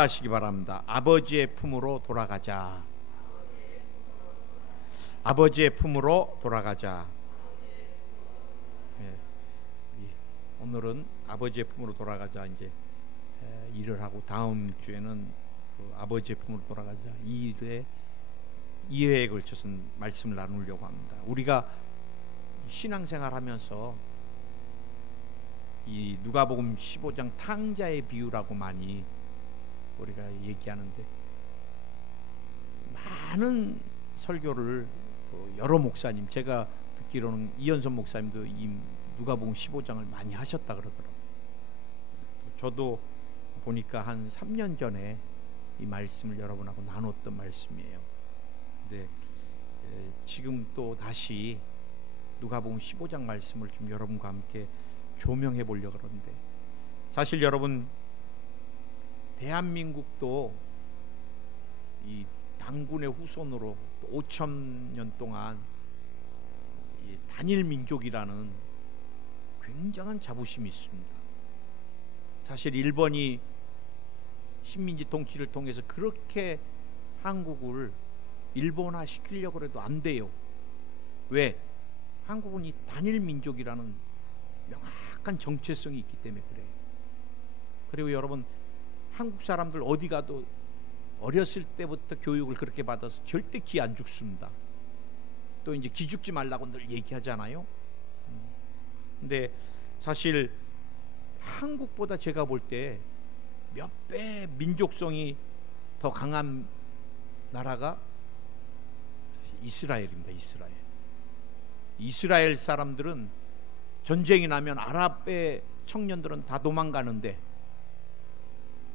하시기 바랍니다. 아버지의 품으로 돌아가자. 아버지의 품으로 돌아가자. 오늘은 아버지의 품으로 돌아가자 이제 일을 하고, 다음 주에는 그 아버지의 품으로 돌아가자 이 일에 2회에 걸쳐서 말씀을 나누려고 합니다. 우리가 신앙생활하면서 이 누가복음 15장 탕자의 비유라고 많이 우리가 얘기하는데, 많은 설교를 또 여러 목사님, 제가 듣기로는 이현선 목사님도 이 누가복음 15장을 많이 하셨다 그러더라고요. 저도 보니까 한 3년 전에 이 말씀을 여러분하고 나눴던 말씀이에요. 근데 지금 또 다시 누가복음 15장 말씀을 좀 여러분과 함께 조명해 보려고 그러는데, 사실 여러분, 대한민국도 이 당군의 후손으로 5,000년 동안 이 단일 민족이라는 굉장한 자부심이 있습니다. 사실 일본이 식민지 통치를 통해서 그렇게 한국을 일본화 시키려고 해도 안 돼요. 왜? 한국은 이 단일 민족이라는 명확한 정체성이 있기 때문에 그래요. 그리고 여러분, 한국 사람들 어디 가도 어렸을 때부터 교육을 그렇게 받아서 절대 기 안 죽습니다. 또 이제 기 죽지 말라고 늘 얘기하잖아요. 근데 사실 한국보다 제가 볼 때 몇 배 민족성이 더 강한 나라가 이스라엘입니다. 이스라엘 사람들은 전쟁이 나면 아랍의 청년들은 다 도망가는데,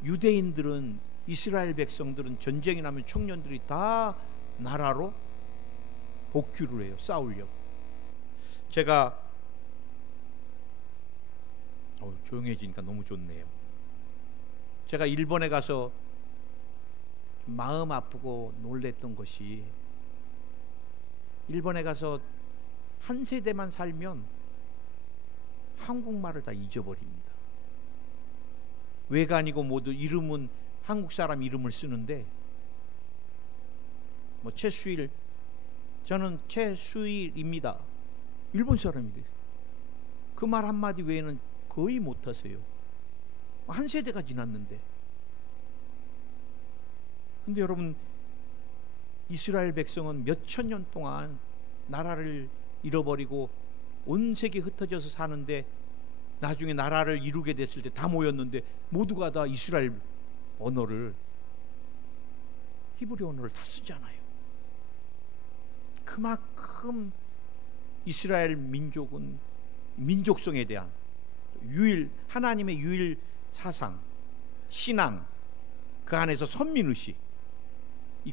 유대인들은, 이스라엘 백성들은 전쟁이 나면 청년들이 다 나라로 복귀를 해요. 싸우려고. 제가 조용해지니까 너무 좋네요. 제가 일본에 가서 마음 아프고 놀랬던 것이, 일본에 가서 한 세대만 살면 한국말을 다 잊어버립니다. 외관이고 모두 이름은 한국 사람 이름을 쓰는데, 뭐 최수일, 저는 최수일입니다. 일본 사람인데 그 말 한마디 외에는 거의 못하세요. 한 세대가 지났는데. 근데 여러분, 이스라엘 백성은 몇천 년 동안 나라를 잃어버리고 온 세계에 흩어져서 사는데, 나중에 나라를 이루게 됐을 때 다 모였는데 모두가 다 이스라엘 언어를, 히브리 언어를 다 쓰잖아요. 그만큼 이스라엘 민족은 민족성에 대한 하나님의 유일 사상, 신앙, 그 안에서 선민의식,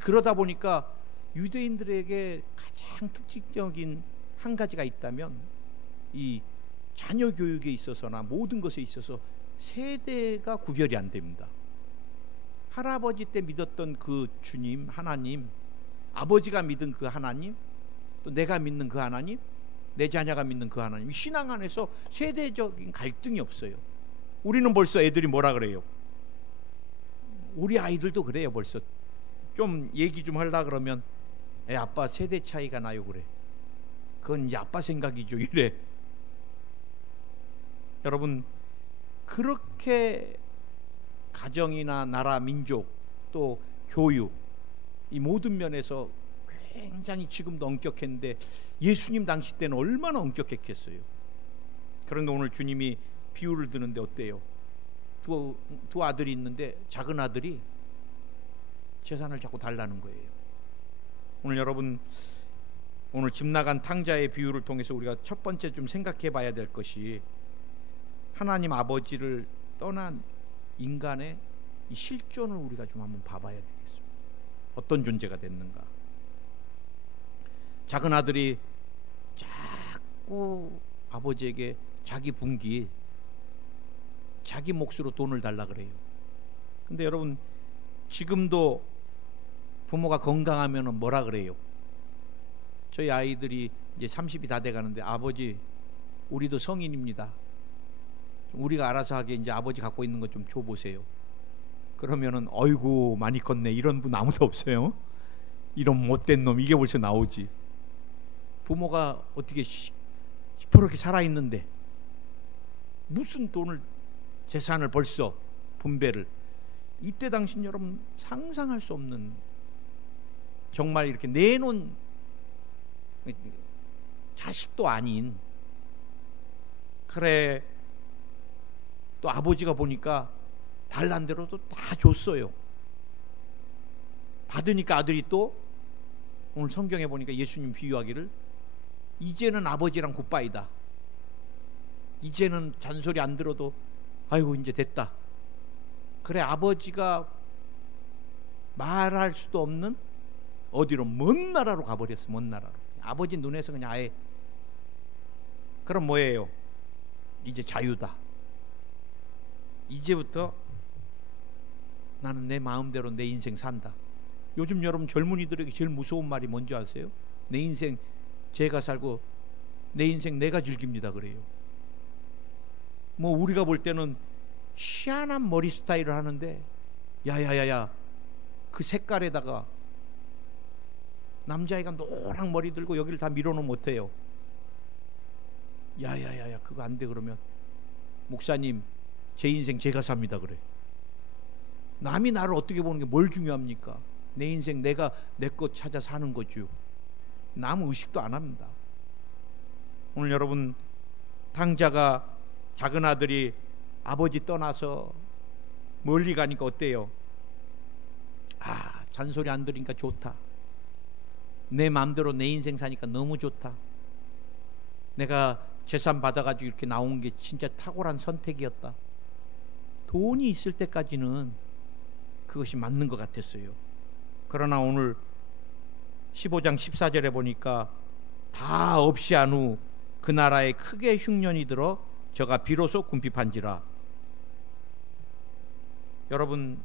그러다 보니까 유대인들에게 가장 특징적인 한 가지가 있다면, 이 자녀 교육에 있어서나 모든 것에 있어서 세대가 구별이 안 됩니다. 할아버지 때 믿었던 그 주님, 하나님, 아버지가 믿은 그 하나님, 또 내가 믿는 그 하나님, 내 자녀가 믿는 그 하나님, 신앙 안에서 세대적인 갈등이 없어요. 우리는 벌써 애들이 뭐라 그래요? 우리 아이들도 그래요. 벌써 좀 얘기 좀 하려고 그러면 아빠 세대 차이가 나요 그래. 그건 이제 아빠 생각이죠 이래. 여러분, 그렇게 가정이나 나라, 민족, 또 교육, 이 모든 면에서 굉장히 지금도 엄격했는데, 예수님 당시 때는 얼마나 엄격했겠어요. 그런데 오늘 주님이 비유를 드는데 어때요? 두 아들이 있는데 작은 아들이 재산을 자꾸 달라는 거예요. 오늘 여러분, 오늘 집 나간 탕자의 비유를 통해서 우리가 첫 번째 좀 생각해 봐야 될 것이, 하나님 아버지를 떠난 인간의 이 실존을 우리가 좀 한번 봐봐야 되겠습니다. 어떤 존재가 됐는가. 작은 아들이 자꾸 아버지에게 자기 분기, 자기 몫으로 돈을 달라 그래요. 근데 여러분, 지금도 부모가 건강하면 뭐라 그래요? 저희 아이들이 이제 30이 다 돼가는데, 아버지 우리도 성인입니다, 우리가 알아서 하게 이제 아버지 갖고 있는 것 좀 줘보세요. 그러면은 어이구 많이 컸네 이런 분 아무도 없어요. 이런 못된 놈 이게 벌써 나오지. 부모가 어떻게 시퍼렇게 살아있는데 무슨 돈을 재산을 벌써 분배를, 이때 당신 여러분 상상할 수 없는, 정말 이렇게 내놓은 자식도 아닌, 그래 또 아버지가 보니까 달란 대로도 다 줬어요. 받으니까 아들이 또 오늘 성경에 보니까 예수님 비유하기를 이제는 아버지랑 굿바이다. 이제는 잔소리 안 들어도 아이고 이제 됐다. 그래 아버지가 말할 수도 없는 어디로 먼 나라로 가버렸어. 먼 나라로. 아버지 눈에서 그냥 아예. 그럼 뭐예요? 이제 자유다. 이제부터 나는 내 마음대로 내 인생 산다. 요즘 여러분 젊은이들에게 제일 무서운 말이 뭔지 아세요? 내 인생 제가 살고 내 인생 내가 즐깁니다 그래요. 뭐 우리가 볼 때는 희한한 머리 스타일을 하는데 야야야야 그 색깔에다가 남자애가 노랑 머리 들고 여기를 다 밀어놓으면 못해요. 야야야야 그거 안 돼. 그러면 목사님 제 인생 제가 삽니다 그래. 남이 나를 어떻게 보는 게 뭘 중요합니까? 내 인생 내가 내 것 찾아 사는 거죠. 남 의식도 안 합니다. 오늘 여러분 탕자가 작은 아들이 아버지 떠나서 멀리 가니까 어때요? 아 잔소리 안 들으니까 좋다. 내 마음대로 내 인생 사니까 너무 좋다. 내가 재산 받아가지고 이렇게 나온 게 진짜 탁월한 선택이었다. 돈이 있을 때까지는 그것이 맞는 것 같았어요. 그러나 오늘 15장 14절에 보니까 다 없이 한 후 그 나라에 크게 흉년이 들어 저가 비로소 궁핍한지라. 여러분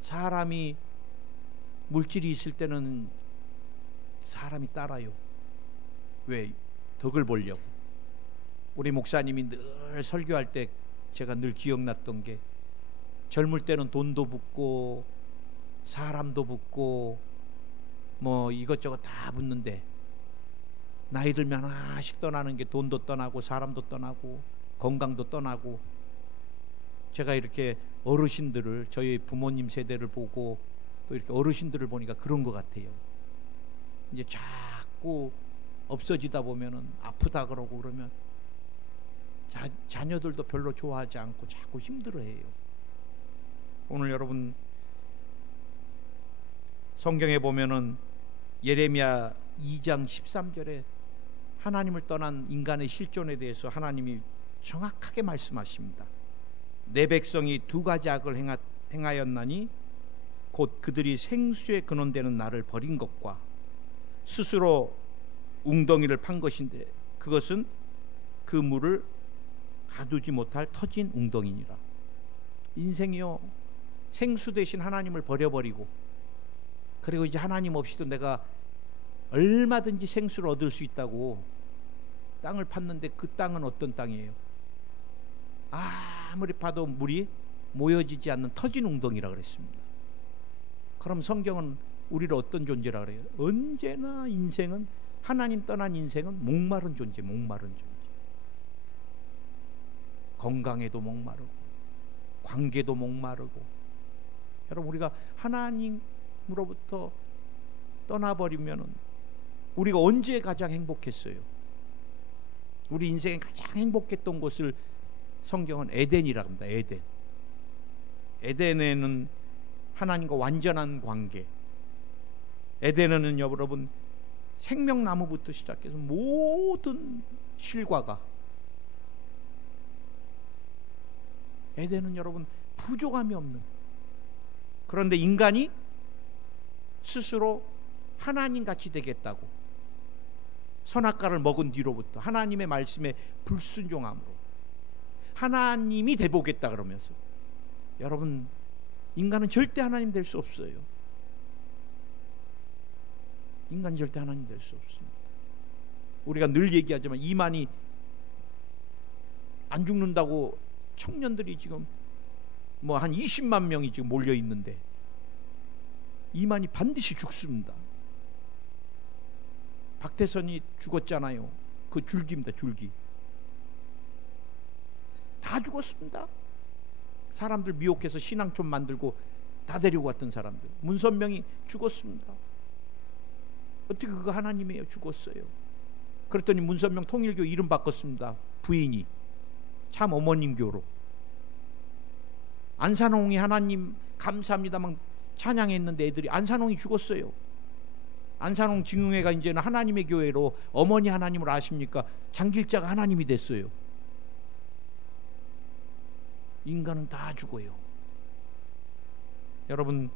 사람이 물질이 있을 때는 사람이 따라요. 왜? 덕을 보려고. 우리 목사님이 늘 설교할 때 제가 늘 기억났던 게 젊을 때는 돈도 붓고 사람도 붓고 뭐 이것저것 다 붓는데 나이 들면 하나씩 떠나는 게 돈도 떠나고 사람도 떠나고 건강도 떠나고. 제가 이렇게 어르신들을 저희 부모님 세대를 보고 또 이렇게 어르신들을 보니까 그런 것 같아요. 이제 자꾸 없어지다 보면은 아프다 그러고 그러면 자녀들도 별로 좋아하지 않고 자꾸 힘들어해요. 오늘 여러분 성경에 보면은 예레미야 2장 13절에 하나님을 떠난 인간의 실존에 대해서 하나님이 정확하게 말씀하십니다. 내 백성이 두 가지 악을 행하였나니 곧 그들이 생수에 근원되는 나를 버린 것과 스스로 웅덩이를 판 것인데 그것은 그 물을 가두지 못할 터진 웅덩이니라. 인생이요 생수 대신 하나님을 버려버리고 그리고 이제 하나님 없이도 내가 얼마든지 생수를 얻을 수 있다고 땅을 팠는데 그 땅은 어떤 땅이에요? 아무리 파도 물이 모여지지 않는 터진 웅덩이라 그랬습니다. 그럼 성경은 우리를 어떤 존재라 그래요? 언제나 인생은 하나님 떠난 인생은 목마른 존재, 목마른 존재. 건강에도 목마르고 관계도 목마르고. 여러분 우리가 하나님으로부터 떠나버리면은 우리가 언제 가장 행복했어요? 우리 인생에 가장 행복했던 곳을 성경은 에덴이라고 합니다. 에덴. 에덴에는 하나님과 완전한 관계. 에덴에는 여러분 생명나무부터 시작해서 모든 실과가, 에덴은 여러분 부족함이 없는. 그런데 인간이 스스로 하나님같이 되겠다고 선악과를 먹은 뒤로부터 하나님의 말씀에 불순종함으로 하나님이 돼보겠다 그러면서, 여러분 인간은 절대 하나님 될 수 없어요. 인간은 절대 하나님 될 수 없습니다. 우리가 늘 얘기하지만 이만희 안 죽는다고 청년들이 지금 뭐 한 20만 명이 지금 몰려 있는데 이만희 반드시 죽습니다. 박태선이 죽었잖아요. 그 줄기입니다. 줄기. 다 죽었습니다. 사람들 미혹해서 신앙촌 만들고 다 데리고 갔던 사람들. 문선명이 죽었습니다. 어떻게 그거 하나님이에요? 죽었어요. 그랬더니 문선명 통일교 이름 바꿨습니다. 부인이 참 어머님 교로. 안산홍이 하나님 감사합니다 막 찬양했는데 애들이 안산홍이 죽었어요. 안산홍 증흥회가 이제는 하나님의 교회로 어머니 하나님을 아십니까? 장길자가 하나님이 됐어요. 인간은 다 죽어요. 여러분,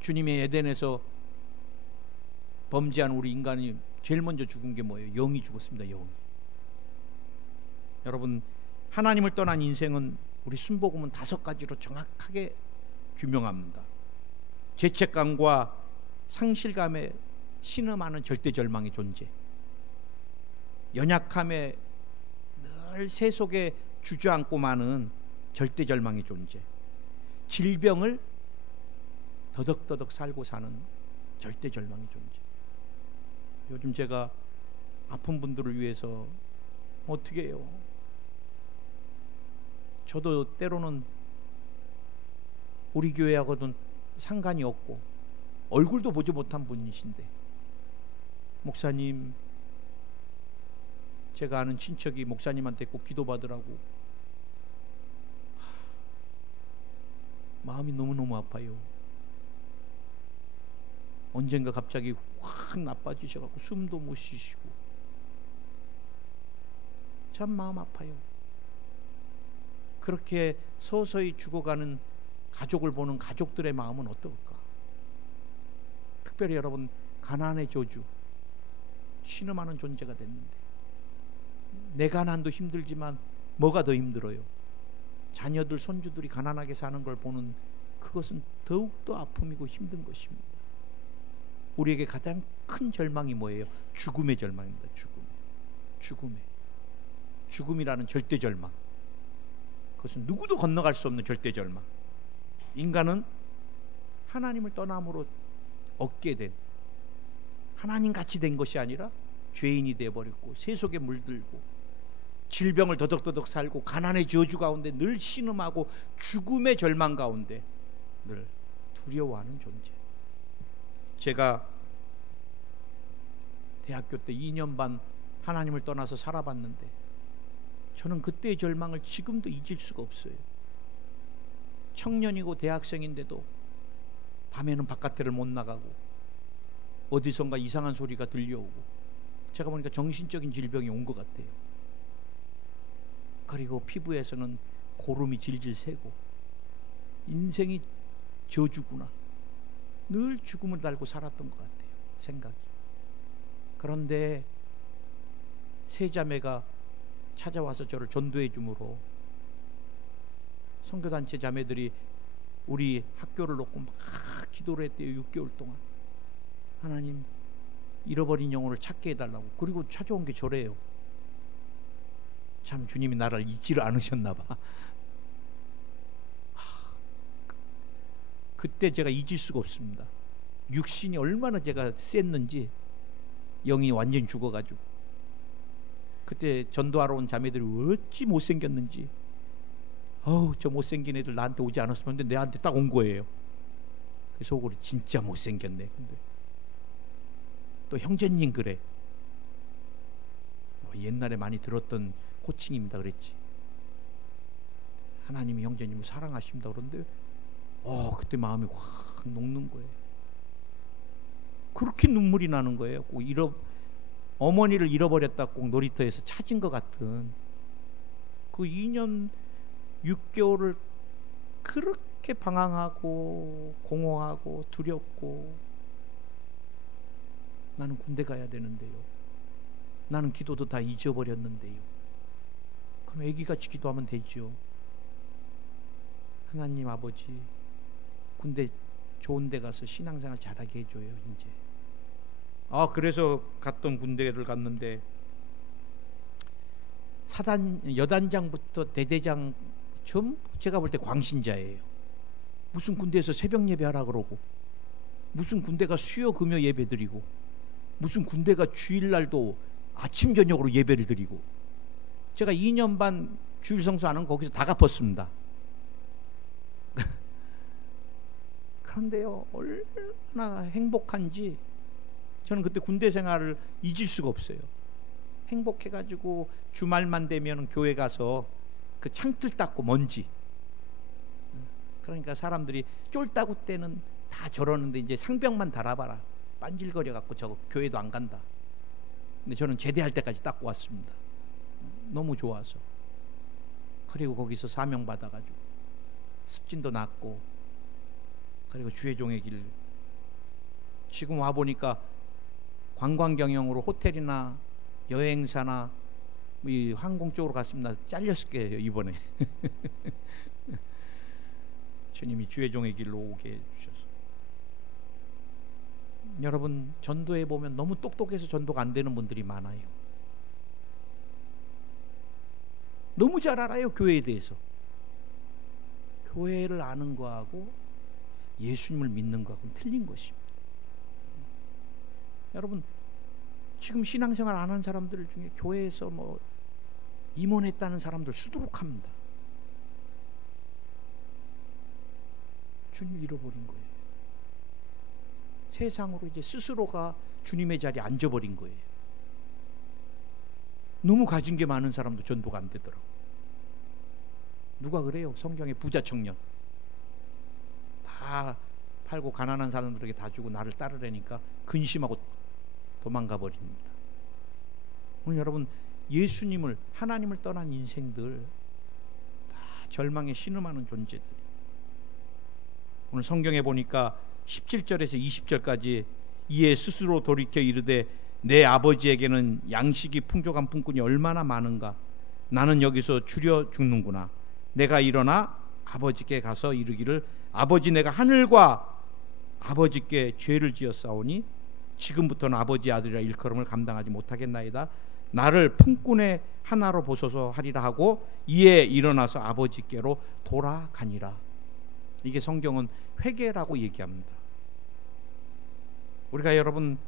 주님의 에덴에서 범죄한 우리 인간이 제일 먼저 죽은 게 뭐예요? 영이 죽었습니다. 영이. 여러분, 하나님을 떠난 인생은 우리 순복음은 5가지로 정확하게 규명합니다. 죄책감과 상실감에 신음하는 절대절망의 존재, 연약함에 늘 세속에 주저앉고 마는 절대절망의 존재, 질병을 더덕더덕 살고 사는 절대절망의 존재. 요즘 제가 아픈 분들을 위해서 어떻게 해요? 저도 때로는 우리 교회하고는 상관이 없고 얼굴도 보지 못한 분이신데, 목사님, 제가 아는 친척이 목사님한테 꼭 기도받으라고, 마음이 너무너무 아파요. 언젠가 갑자기 확 나빠지셔갖고 숨도 못 쉬시고 참 마음 아파요. 그렇게 서서히 죽어가는 가족을 보는 가족들의 마음은 어떨까? 특별히 여러분, 가난의 저주, 신음하는 존재가 됐는데, 내 가난도 힘들지만 뭐가 더 힘들어요? 자녀들, 손주들이 가난하게 사는 걸 보는 그것은 더욱더 아픔이고 힘든 것입니다. 우리에게 가장 큰 절망이 뭐예요? 죽음의 절망입니다. 죽음이라는 절대 절망. 그것은 누구도 건너갈 수 없는 절대 절망. 인간은 하나님을 떠남으로 얻게 된, 하나님같이 된 것이 아니라 죄인이 되어버렸고 세속에 물들고 질병을 더덕더덕 살고 가난의 저주 가운데 늘 신음하고 죽음의 절망 가운데 늘 두려워하는 존재. 제가 대학교 때 2년 반 하나님을 떠나서 살아봤는데 저는 그때의 절망을 지금도 잊을 수가 없어요. 청년이고 대학생인데도 밤에는 바깥에를 못 나가고 어디선가 이상한 소리가 들려오고, 제가 보니까 정신적인 질병이 온 것 같아요. 그리고 피부에서는 고름이 질질 새고, 인생이 저주구나, 늘 죽음을 달고 살았던 것 같아요, 생각이. 그런데 세 자매가 찾아와서 저를 전도해 주므로 선교단체 자매들이 우리 학교를 놓고 막 기도를 했대요. 6개월 동안. 하나님, 잃어버린 영혼을 찾게 해달라고. 그리고 찾아온 게 저래요. 참 주님이 나를 잊지를 않으셨나 봐. 그때 제가 잊을 수가 없습니다. 육신이 얼마나 제가 셌는지, 영이 완전히 죽어가지고. 그때 전도하러 온 자매들이 어찌 못생겼는지, 저 못생긴 애들 나한테 오지 않았으면, 근데 내한테 딱 온 거예요. 그 속으로 진짜 못생겼네. 근데 또 형제님 그래. 옛날에 많이 들었던 호칭입니다. 그랬지. 하나님이 형제님을 사랑하십니다. 그런데 그때 마음이 확 녹는 거예요. 그렇게 눈물이 나는 거예요. 꼭 어머니를 잃어버렸다 꼭 놀이터에서 찾은 것 같은 그 2년 6개월을 그렇게 방황하고 공허하고 두렵고, 나는 군대 가야 되는데요, 나는 기도도 다 잊어버렸는데요. 그럼 애기같이 기도하면 되죠. 하나님 아버지, 군대 좋은 데 가서 신앙생활 잘하게 해줘요. 이제 그래서 갔던 군대를 갔는데 여단장부터 대대장 전부 제가 볼 때 광신자예요. 무슨 군대에서 새벽 예배하라 그러고, 무슨 군대가 수요 금요 예배 드리고, 무슨 군대가 주일날도 아침 저녁으로 예배를 드리고. 제가 2년 반 주일 성수하는 거기서 다 갚았습니다. 그런데요, 얼마나 행복한지 저는 그때 군대 생활을 잊을 수가 없어요. 행복해가지고 주말만 되면 교회 가서 그 창틀 닦고 먼지, 그러니까 사람들이 쫄따구 때는 다 저러는데 이제 상병만 달아봐라, 빤질거려 갖고 저 교회도 안 간다. 근데 저는 제대할 때까지 닦고 왔습니다. 너무 좋아서. 그리고 거기서 사명 받아가지고 습진도 났고, 그리고 주의 종의 길. 지금 와 보니까 관광 경영으로 호텔이나 여행사나 이 항공 쪽으로 갔습니다. 잘렸을 거예요 이번에. 주님이 주의 종의 길로 오게 해주셔서. 여러분, 전도해 보면 너무 똑똑해서 전도가 안 되는 분들이 많아요. 너무 잘 알아요 교회에 대해서. 교회를 아는 거하고 예수님을 믿는 거하고는 틀린 것입니다. 여러분, 지금 신앙생활 안 한 사람들 중에 교회에서 뭐 임원했다는 사람들 수두룩합니다. 주님 잃어버린 거예요. 세상으로 이제 스스로가 주님의 자리에 앉아버린 거예요. 너무 가진 게 많은 사람도 전도가 안 되더라고. 누가 그래요? 성경에 부자 청년 다 팔고 가난한 사람들에게 다 주고 나를 따르려니까 근심하고 도망가 버립니다. 오늘 여러분, 예수님을, 하나님을 떠난 인생들, 다 절망에 신음하는 존재들. 오늘 성경에 보니까 17절에서 20절까지 이에 스스로 돌이켜 이르되 내 아버지에게는 양식이 풍족한 품꾼이 얼마나 많은가. 나는 여기서 줄여 죽는구나. 내가 일어나 아버지께 가서 이르기를 아버지, 내가 하늘과 아버지께 죄를 지었사오니 지금부터는 아버지 아들이라 일컬음을 감당하지 못하겠나이다. 나를 품꾼의 하나로 보소서 하리라 하고 이에 일어나서 아버지께로 돌아가니라. 이게 성경은 회개라고 얘기합니다. 우리가 여러분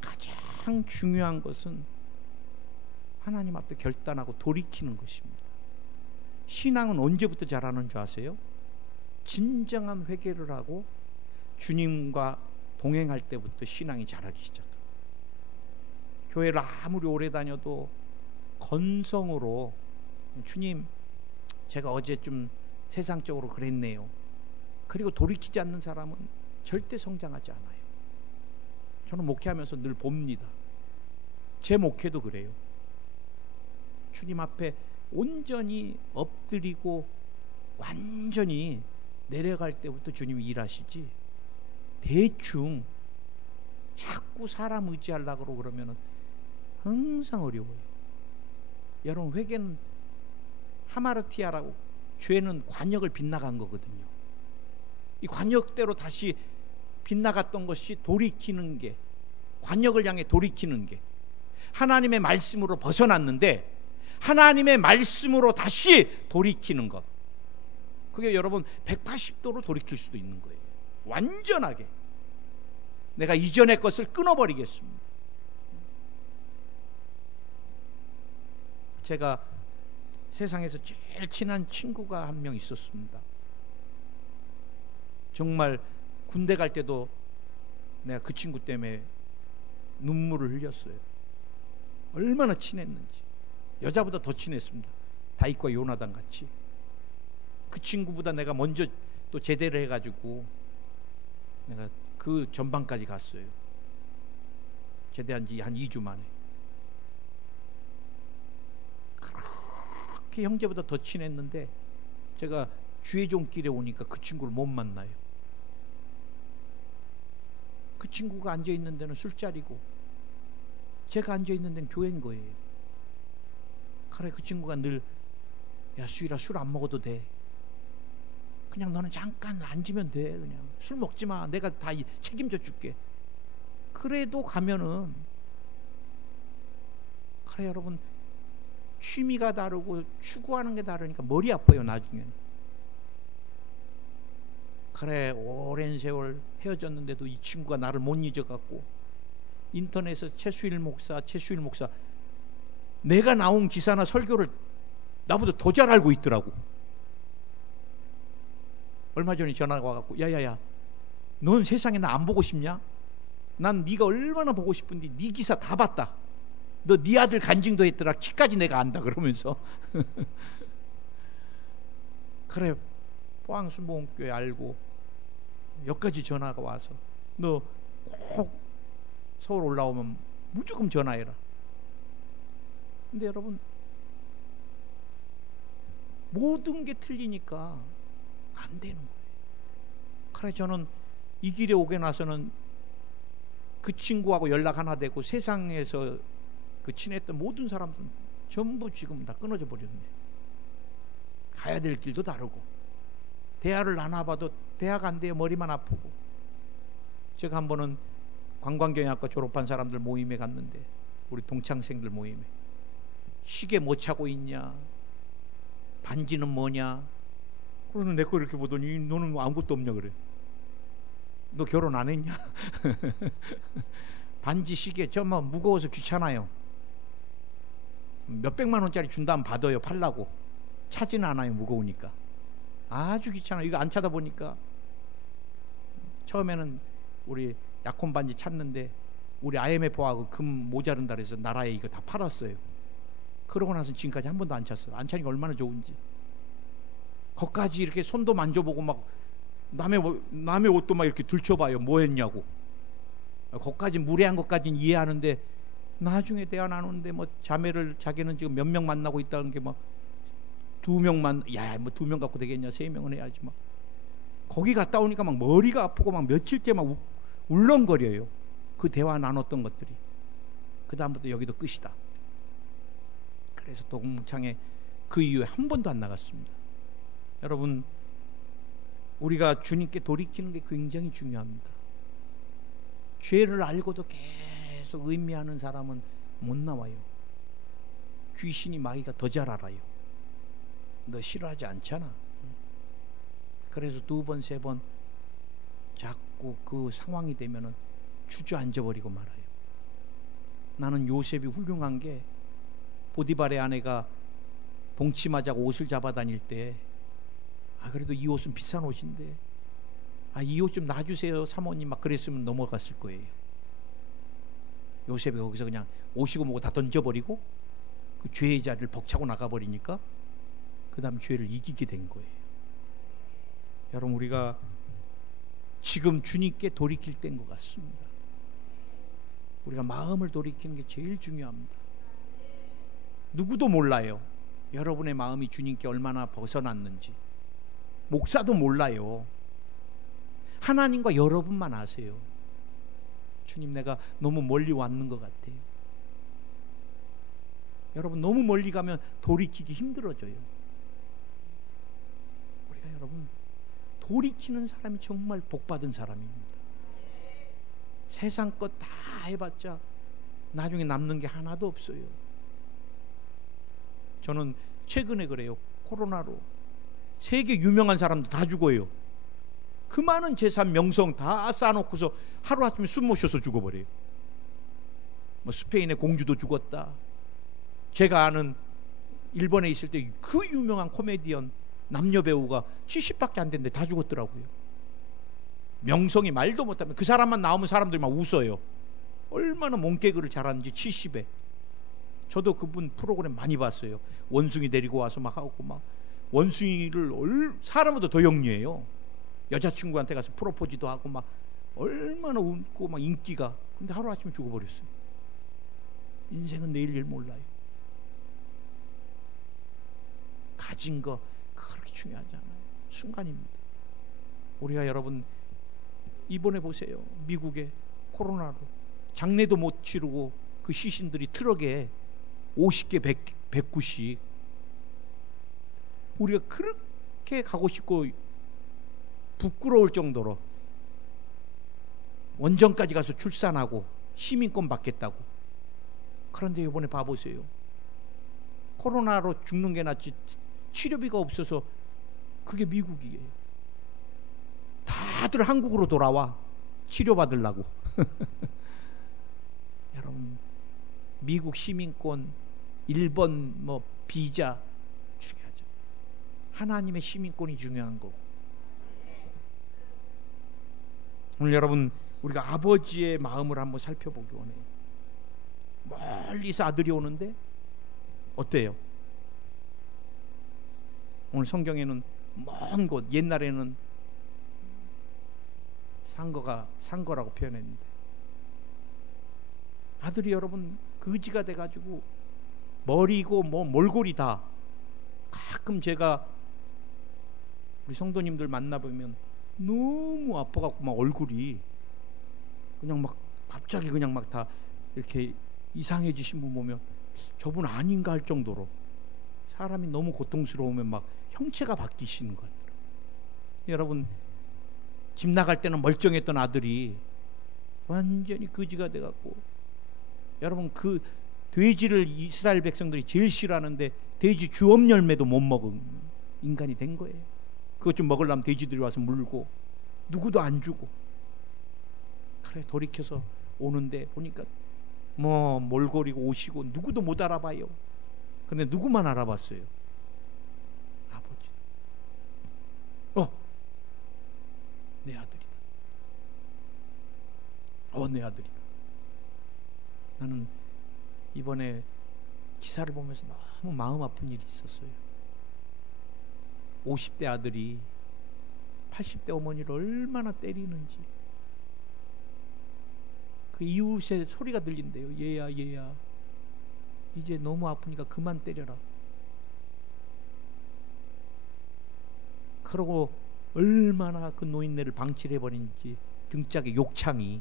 가장 중요한 것은 하나님 앞에 결단하고 돌이키는 것입니다. 신앙은 언제부터 잘하는 줄 아세요? 진정한 회개를 하고 주님과 동행할 때부터 신앙이 자라기 시작합니다. 교회를 아무리 오래 다녀도 건성으로 주님, 제가 어제 좀 세상적으로 그랬네요, 그리고 돌이키지 않는 사람은 절대 성장하지 않아요. 저는 목회하면서 늘 봅니다. 제 목회도 그래요. 주님 앞에 온전히 엎드리고 완전히 내려갈 때부터 주님이 일하시지, 대충 자꾸 사람 의지하려고 그러면 항상 어려워요. 여러분, 회개는 하마르티아라고, 죄는 관역을 빗나간 거거든요. 이 관역대로 다시 빗나갔던 것이 돌이키는 게, 관역을 향해 돌이키는 게, 하나님의 말씀으로 벗어났는데 하나님의 말씀으로 다시 돌이키는 것, 그게 여러분 180도로 돌이킬 수도 있는 거예요. 완전하게 내가 이전의 것을 끊어버리겠습니다. 제가 세상에서 제일 친한 친구가 한 명 있었습니다. 정말 군대 갈 때도 내가 그 친구 때문에 눈물을 흘렸어요. 얼마나 친했는지. 여자보다 더 친했습니다. 다윗과 요나단 같이. 그 친구보다 내가 먼저 또 제대를 해가지고 내가 그 전방까지 갔어요. 제대한 지 한 2주 만에. 그렇게 형제보다 더 친했는데 제가 주의 종길에 오니까 그 친구를 못 만나요. 그 친구가 앉아있는 데는 술자리고 제가 앉아있는 데는 교회인 거예요. 그래, 그 친구가 늘, 야 수일아, 술 안 먹어도 돼, 그냥 너는 잠깐 앉으면 돼, 그냥 술 먹지 마, 내가 다 책임져 줄게. 그래도 가면은, 그래 여러분, 취미가 다르고 추구하는 게 다르니까 머리 아파요 나중에는. 그래 오랜 세월 헤어졌는데도 이 친구가 나를 못 잊어갖고 인터넷에서 최수일 목사 내가 나온 기사나 설교를 나보다 더 잘 알고 있더라고. 얼마 전에 전화가 와갖고 야야야 넌 세상에 나 안 보고 싶냐? 난 네가 얼마나 보고 싶은데 네 기사 다 봤다. 너 네 아들 간증도 했더라. 키까지 내가 안다 그러면서 그래 포항순복음교회 알고 여기까지 전화가 와서 너 꼭 서울 올라오면 무조건 전화해라. 근데 여러분 모든 게 틀리니까 안 되는 거예요. 그래 저는 이 길에 오게 나서는 그 친구하고 연락 하나 되고 세상에서 그 친했던 모든 사람들은 전부 지금 다 끊어져 버렸네. 가야 될 길도 다르고 대화를 나눠봐도 대화가 안 돼요. 머리만 아프고. 제가 한 번은 관광경영학과 졸업한 사람들 모임에 갔는데 우리 동창생들 모임에 시계 뭐 차고 있냐, 반지는 뭐냐. 그러는 내 거 이렇게 보더니 너는 아무것도 없냐 그래. 너 결혼 안 했냐? 반지 시계 정말 무거워서 귀찮아요. 몇백만 원짜리 준다면 받아요. 팔라고. 차지는 않아요. 무거우니까. 아주 귀찮아. 이거 안 차다 보니까 처음에는 우리 약혼 반지 찾는데 우리 IMF하고 금 모자른다 그래서 나라에 이거 다 팔았어요. 그러고 나서 지금까지 한 번도 안 찼어요. 안 차니까 얼마나 좋은지. 거기까지 이렇게 손도 만져보고 막 남의 옷도 막 이렇게 들춰봐요. 뭐 했냐고. 거기까지 무례한 것까지는 이해하는데 나중에 대화 나누는데 뭐 자매를 자기는 지금 몇 명 만나고 있다는 게 막 2명만 뭐 2명 갖고 되겠냐 3명은 해야지 막. 거기 갔다 오니까 막 머리가 아프고 막 며칠째 막 울렁거려요. 그 대화 나눴던 것들이. 그 다음부터 여기도 끝이다. 그래서 동창회 그 이후에 한 번도 안 나갔습니다. 여러분 우리가 주님께 돌이키는 게 굉장히 중요합니다. 죄를 알고도 계속 의미하는 사람은 못 나와요. 귀신이 마귀가 더 잘 알아요. 너 싫어하지 않잖아. 그래서 2번, 3번 자꾸 그 상황이 되면은 주저앉아 버리고 말아요. 나는 요셉이 훌륭한 게 보디발의 아내가 동치마자고 옷을 잡아 다닐 때 그래도 이 옷은 비싼 옷인데 이 옷 좀 놔주세요 사모님 막 그랬으면 넘어갔을 거예요. 요셉이 거기서 그냥 옷이고 뭐고 다 던져버리고 그 죄의 자리를 벅차고 나가버리니까 그 다음 죄를 이기게 된 거예요. 여러분 우리가 지금 주님께 돌이킬 때인 것 같습니다. 우리가 마음을 돌이키는 게 제일 중요합니다. 누구도 몰라요. 여러분의 마음이 주님께 얼마나 벗어났는지. 목사도 몰라요. 하나님과 여러분만 아세요. 주님 내가 너무 멀리 왔는 것 같아요. 여러분 너무 멀리 가면 돌이키기 힘들어져요. 우리가 여러분 돌이키는 사람이 정말 복받은 사람입니다. 세상 것 다 해봤자 나중에 남는 게 하나도 없어요. 저는 최근에 그래요. 코로나로 세계 유명한 사람도 다 죽어요. 그 많은 재산 명성 다 쌓아놓고서 하루아침에 숨 못 쉬어서 죽어버려요. 뭐 스페인의 공주도 죽었다. 제가 아는 일본에 있을 때 그 유명한 코미디언 남녀 배우가 70밖에 안 됐는데 다 죽었더라고요. 명성이 말도 못하면 그 사람만 나오면 사람들이 막 웃어요. 얼마나 몸개그를 잘하는지 70에. 저도 그분 프로그램 많이 봤어요. 원숭이 데리고 와서 막 하고 막 원숭이를 사람보다 더 영리해요. 여자친구한테 가서 프로포즈도 하고 막 얼마나 웃고 막 인기가. 근데 하루아침에 죽어버렸어요. 인생은 내일 일 몰라요. 가진 거 그렇게 중요하지 않아요. 순간입니다. 우리가 여러분 이번에 보세요. 미국에 코로나로 장례도 못 치르고 그 시신들이 트럭에 50개 100구씩. 우리가 그렇게 가고 싶고 부끄러울 정도로 원정까지 가서 출산하고 시민권 받겠다고. 그런데 이번에 봐보세요. 코로나로 죽는 게 낫지 치료비가 없어서 그게 미국이에요. 다들 한국으로 돌아와 치료받으려고. 여러분, 미국 시민권, 일본 뭐 비자 중요하죠. 하나님의 시민권이 중요한 거고. 오늘 여러분, 우리가 아버지의 마음을 한번 살펴보기 원해요. 멀리서 아들이 오는데 어때요? 오늘 성경에는 먼 곳, 옛날에는 상거라고 표현했는데, 아들이 여러분 거지가 돼가지고 머리고 뭐 몰골이 다. 가끔 제가 우리 성도님들 만나보면 너무 아파갖고 막 얼굴이 그냥 막 갑자기 그냥 막 다 이렇게 이상해지신 분 보면 저분 아닌가 할 정도로 사람이 너무 고통스러우면 막 형체가 바뀌시는 것 같아요. 여러분, 집 나갈 때는 멀쩡했던 아들이 완전히 거지가 돼갖고, 여러분 그 돼지를 이스라엘 백성들이 제일 싫어하는데 돼지 주엄 열매도 못 먹은 인간이 된 거예요. 그것 좀 먹으려면 돼지들이 와서 물고 누구도 안 주고. 그래 돌이켜서 오는데 보니까 뭐 몰골이고 옷이고 누구도 못 알아봐요. 근데 누구만 알아봤어요? 아버지. 내 아들이다. 내 아들이다. 나는 이번에 기사를 보면서 너무 마음 아픈 일이 있었어요. 50대 아들이 80대 어머니를 얼마나 때리는지. 그 이웃의 소리가 들린대요. 얘야 이제 너무 아프니까 그만 때려라. 그러고 얼마나 그 노인네를 방치를 해버린지, 등짝에 욕창이.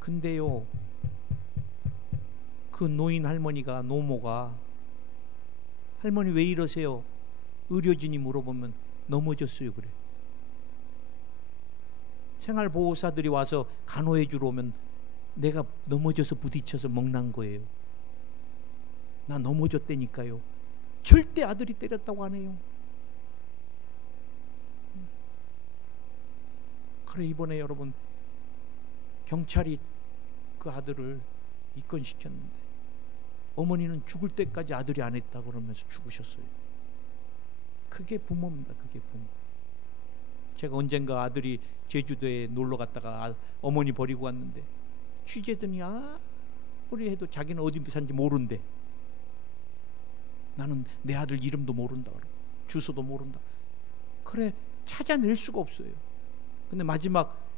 근데요, 그 노인 할머니가, 노모가, 할머니 왜 이러세요? 의료진이 물어보면 넘어졌어요 그래. 생활보호사들이 와서 간호해 주러 오면 내가 넘어져서 부딪혀서 먹는 거예요. 나 넘어졌다니까요. 절대 아들이 때렸다고 안 해요. 그래 이번에 여러분 경찰이 그 아들을 입건시켰는데 어머니는 죽을 때까지 아들이 안 했다 그러면서 죽으셨어요. 그게 부모입니다. 그게 부모. 제가 언젠가 아들이 제주도에 놀러 갔다가 어머니 버리고 왔는데 취재더니 우리 해도 자기는 어디 산지 모른대. 나는 내 아들 이름도 모른다 그러고 주소도 모른다. 그래 찾아낼 수가 없어요. 근데 마지막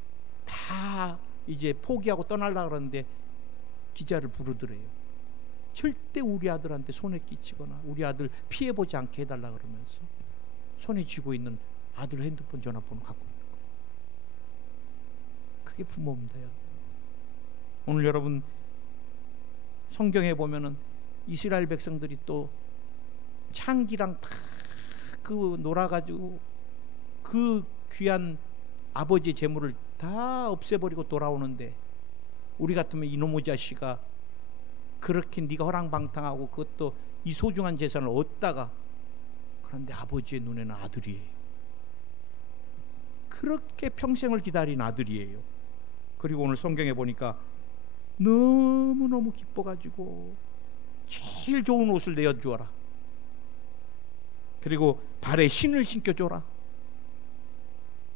다 이제 포기하고 떠나려고 그러는데 기자를 부르더래요. 절대 우리 아들한테 손에 끼치거나 우리 아들 피해보지 않게 해달라 그러면서 손에 쥐고 있는 아들 핸드폰 전화번호 갖고 있는 거예요. 그게 부모입니다. 오늘 여러분 성경에 보면은 이스라엘 백성들이 또 창기랑 다 그 놀아가지고 그 귀한 아버지의 재물을 다 없애버리고 돌아오는데 우리 같으면 이놈의 자식아 그렇게 네가 허랑방탕하고 그것도 이 소중한 재산을 얻다가, 그런데 아버지의 눈에는 아들이에요. 그렇게 평생을 기다린 아들이에요. 그리고 오늘 성경에 보니까 너무너무 기뻐가지고 제일 좋은 옷을 내어주어라. 그리고 발에 신을 신겨줘라.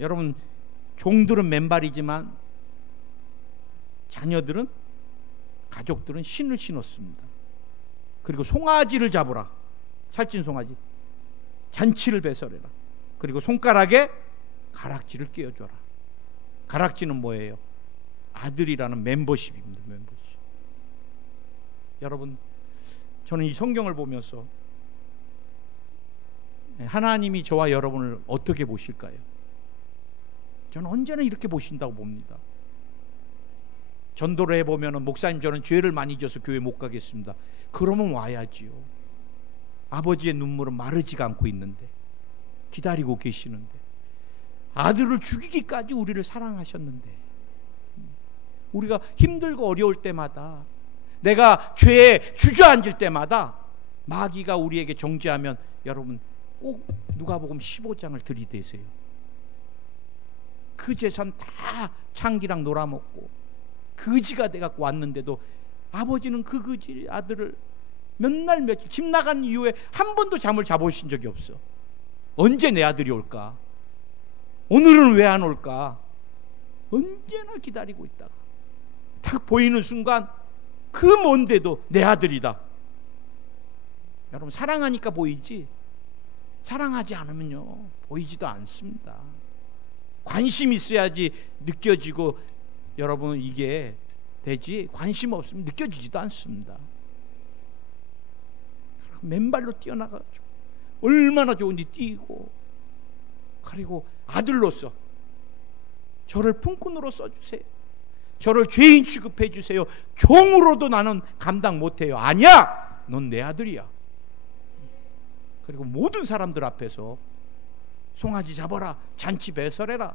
여러분 종들은 맨발이지만 자녀들은, 가족들은 신을 신었습니다. 그리고 송아지를 잡으라. 살찐 송아지. 잔치를 배설해라. 그리고 손가락에 가락지를 끼워줘라. 가락지는 뭐예요? 아들이라는 멤버십입니다. 멤버십. 여러분 저는 이 성경을 보면서 하나님이 저와 여러분을 어떻게 보실까요? 저는 언제나 이렇게 보신다고 봅니다. 전도를 해보면 목사님 저는 죄를 많이 져서 교회 못 가겠습니다. 그러면 와야지요. 아버지의 눈물은 마르지가 않고 있는데, 기다리고 계시는데, 아들을 죽이기까지 우리를 사랑하셨는데, 우리가 힘들고 어려울 때마다 내가 죄에 주저앉을 때마다 마귀가 우리에게 정죄하면 여러분 꼭 누가복음 15장을 들이대세요. 그 재산 다 창기랑 놀아먹고 거지가 돼갖고 왔는데도 아버지는 그 거지 아들을 몇 날 며칠 집 나간 이후에 한 번도 잠을 자보신 적이 없어. 언제 내 아들이 올까? 오늘은 왜 안 올까? 언제나 기다리고 있다가 딱 보이는 순간 그 먼데도 내 아들이다. 여러분, 사랑하니까 보이지 사랑하지 않으면요 보이지도 않습니다. 관심 있어야지 느껴지고 여러분 이게 되지, 관심 없으면 느껴지지도 않습니다. 맨발로 뛰어나가지고 얼마나 좋은지 뛰고, 그리고 아들로서 저를 품꾼으로 써주세요. 저를 죄인 취급해 주세요. 종으로도 나는 감당 못해요. 아니야, 넌 내 아들이야. 그리고 모든 사람들 앞에서 송아지 잡아라, 잔치 배설해라,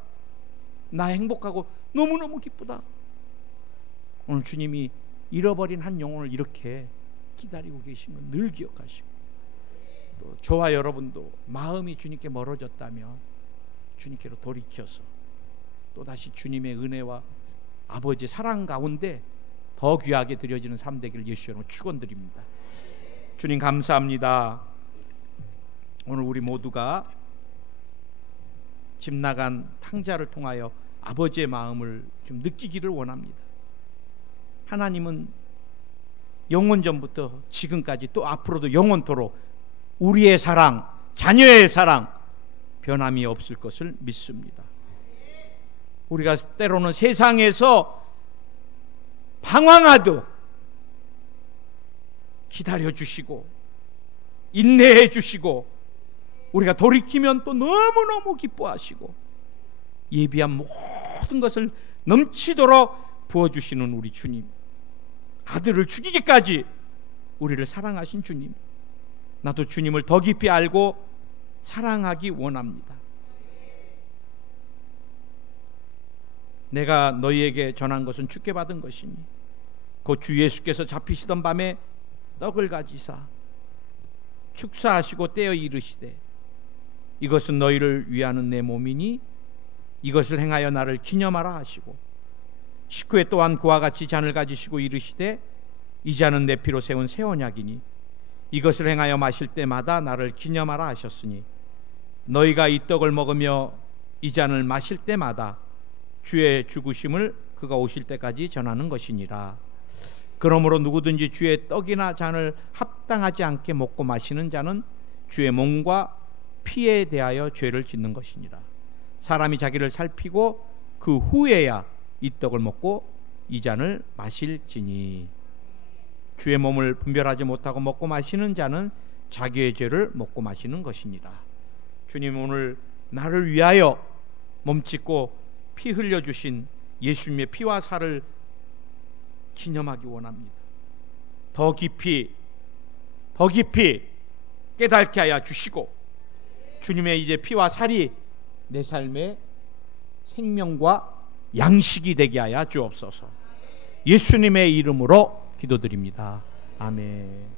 나 행복하고 너무너무 기쁘다. 오늘 주님이 잃어버린 한 영혼을 이렇게 기다리고 계신 건 늘 기억하시고, 또 저와 여러분도 마음이 주님께 멀어졌다면 주님께로 돌이켜서 또다시 주님의 은혜와 아버지의 사랑 가운데 더 귀하게 드려지는 삶 되기를 예수 이름으로 축원드립니다. 주님 감사합니다. 오늘 우리 모두가 집 나간 탕자를 통하여 아버지의 마음을 좀 느끼기를 원합니다. 하나님은 영원전부터 지금까지 또 앞으로도 영원토록 우리의 사랑, 자녀의 사랑 변함이 없을 것을 믿습니다. 우리가 때로는 세상에서 방황하도 기다려주시고 인내해 주시고, 우리가 돌이키면 또 너무너무 기뻐하시고 예비한 모든 것을 넘치도록 부어주시는 우리 주님, 아들을 죽이기까지 우리를 사랑하신 주님, 나도 주님을 더 깊이 알고 사랑하기 원합니다. 내가 너희에게 전한 것은 주께 받은 것이니 곧 주 예수께서 잡히시던 밤에 떡을 가지사 축사하시고 떼어 이르시되, 이것은 너희를 위하는 내 몸이니 이것을 행하여 나를 기념하라 하시고, 식후에 또한 그와 같이 잔을 가지시고 이르시되, 이 잔은 내 피로 세운 새 언약이니 이것을 행하여 마실 때마다 나를 기념하라 하셨으니, 너희가 이 떡을 먹으며 이 잔을 마실 때마다 주의 죽으심을 그가 오실 때까지 전하는 것이니라. 그러므로 누구든지 주의 떡이나 잔을 합당하지 않게 먹고 마시는 자는 주의 몸과 피에 대하여 죄를 짓는 것이니라. 사람이 자기를 살피고 그 후에야 이 떡을 먹고 이 잔을 마실지니, 주의 몸을 분별하지 못하고 먹고 마시는 자는 자기의 죄를 먹고 마시는 것이니라. 주님, 오늘 나를 위하여 몸짓고 피 흘려주신 예수님의 피와 살을 기념하기 원합니다. 더 깊이 깨닫게 하여 주시고, 주님의 이제 피와 살이 내 삶의 생명과 양식이 되게 하여 주옵소서. 예수님의 이름으로 기도드립니다. 아멘.